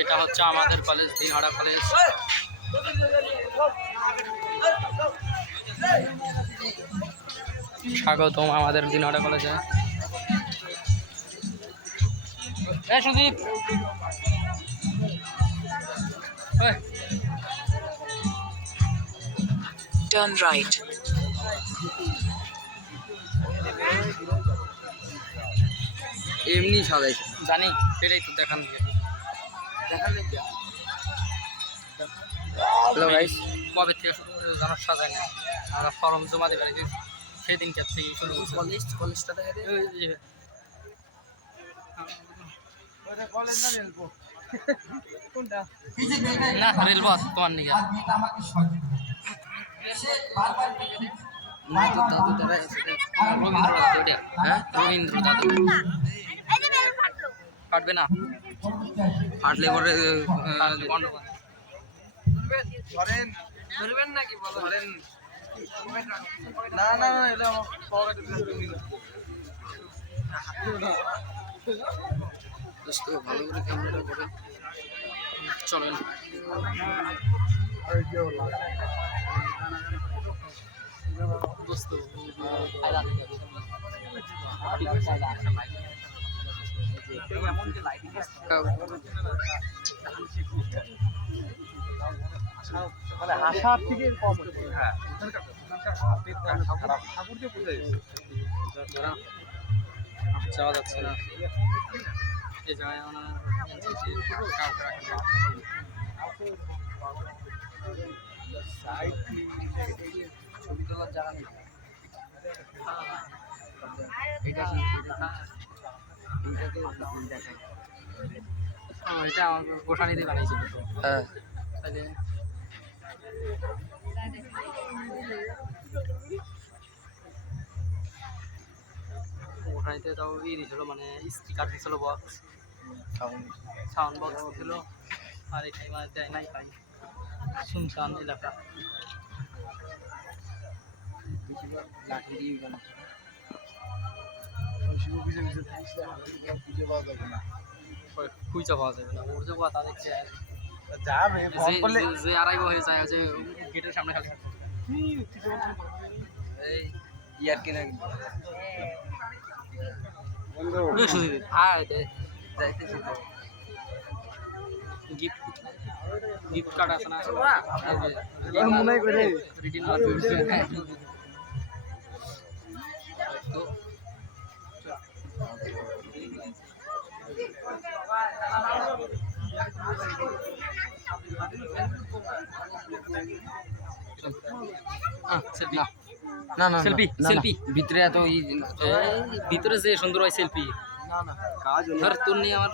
এটা হচ্ছে আমাদের কলেজ, দিনহাটা কলেজ। স্বাগতম আমাদের দিনহাটা কলেজে। Sudip Turn right. এমনি সাজাই জানি, এটাই তো দেখান হ্যালো গাইস, কবে থেকে শুরু করে জানার সাজায় না, আমরা ফর্ম জমা দেবে সেদিন থেকে শুরু করছি। কলেজটা দেখা যায় না, রেলপথ তোমার নিকে রবীন্দ্র দাদু, হ্যাঁ রবীন্দ্র দাদু ফাটবে না, ফাটলে পরে ধরবেন নাকি ধরেন না না না, এটা ভালো করে ক্যামেরাটা করে চলেন। আশার থেকে কম হচ্ছে। হ্যাঁ, ঠাকুর দিয়ে বোঝা যাওয়া যাচ্ছে না এই জায়গায়, ছবি তোলার জায়গা নেই। এটা আমার গোসানি দিয়ে বানিয়েছিল। হ্যাঁ তাহলে গোসানিতে তাও ই দিয়েছিল, মানে স্পিকার দিয়েছিল, বক্স সাউন্ড বক্স ছিল। আর এটাই মানে দেয় নাই, পাই শুনশান এলাকা। লাঠি দিয়ে বানাচ্ছে, খুঁজে পাওয়া যাবে না, ওর যে কথা দেখছে যে আড়াইগো হয়ে যায়, যে গেটের সামনে খালি এই ইয়ার কিনা গিফট কার্ড আছে না, মনে করে না না সেলফি সেলফি ভিতরে এত ভিতরে যে সুন্দর হয় সেলফি না না কাজ তোর নিয়ে আমার